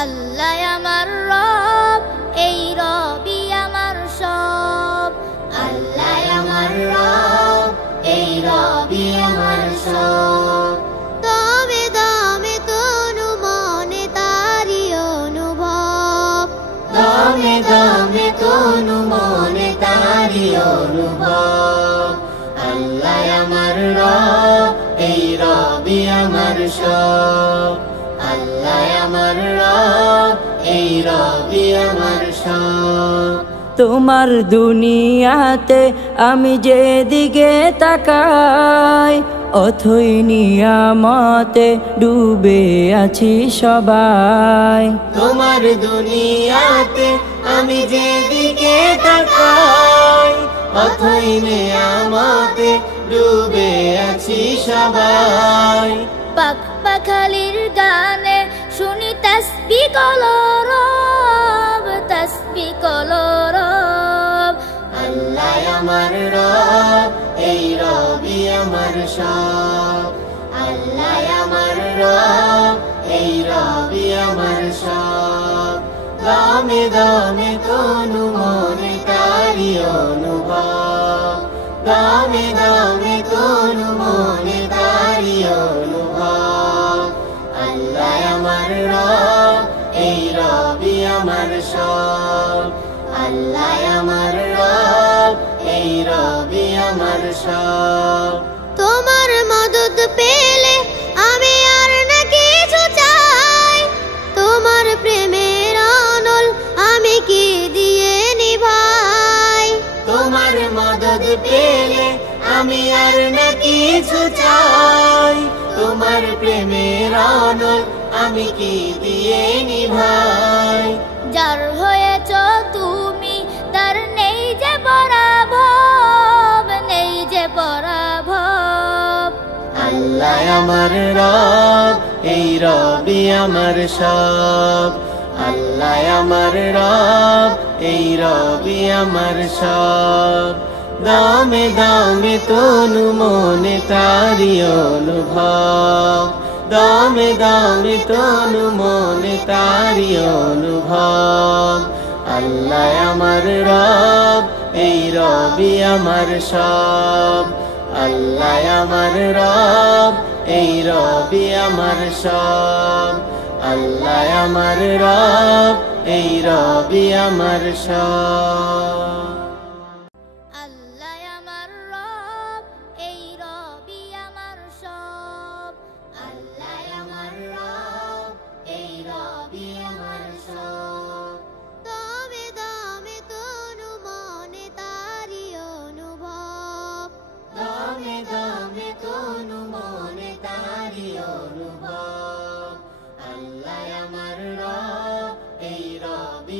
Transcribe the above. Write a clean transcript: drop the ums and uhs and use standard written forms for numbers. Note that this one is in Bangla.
আল্লাহ আমার রব, এই রবি আমার সব। আল্লাহ আমার রব, এই রবি আমার সব। দমে দমে তনু মনে তারি অনুভব, দমে দমে তনু মনে তারি অনুভব। আল্লাহ আমার রব, এই রবি আমার সব। আল্লাহ আমার রব, এই রবি আমার সব। তোমার দুনিয়াতে আমি যেদিকে তাকাই, অথই নিয়ামতে ডুবে আছি সবাই। তোমার দুনিয়াতে আমি যেদিকে তাকাই, অথই নিয়ামতে ডুবে আছি সবাই। পাক পাখালির গানে শুনি তাসবিহ কলরব, তাসবিহ কলরব। আল্লাহ আমার রব, এই রবি আমার সব। আল্লাহ আমার রব, এই রবি আমার সব। দমে দমে তনু মনে তারি অনুভব, দমে দমে তনু মনে তারি অনুভব। আল্লাহ আমার রব, এই রবি আমার সব। আল্লাহ আমার রব, এই রবি আমার সব। তোমার মদদ পেলে আমি আর না কিছু চাই, তোমার প্রেমের অনল আমি কি দিয়ে নিভাই। তোমার মদদ পেলে আমি আর না কিছু চাই, তোমার প্রেমের অনল আমি কি দিয়ে নিভাই। যার হয়েছ তুমি তার নেই যে পরাভব, নেই যে পরাভব। আল্লাহ আমার রব, এই রবি আমার সব। আল্লাহ আমার রব, এই রবি আমার সব। দমে দমে তনু মনে তারি অনুভব, দমে দমে তনু মনে তারি অনুভব। আল্লাহ আমার রব, এই রবি আমার সব। আল্লাহ আমার রব, এই রবি আমার সব। আল্লাহ আমার রব, এই রবি আমার সব।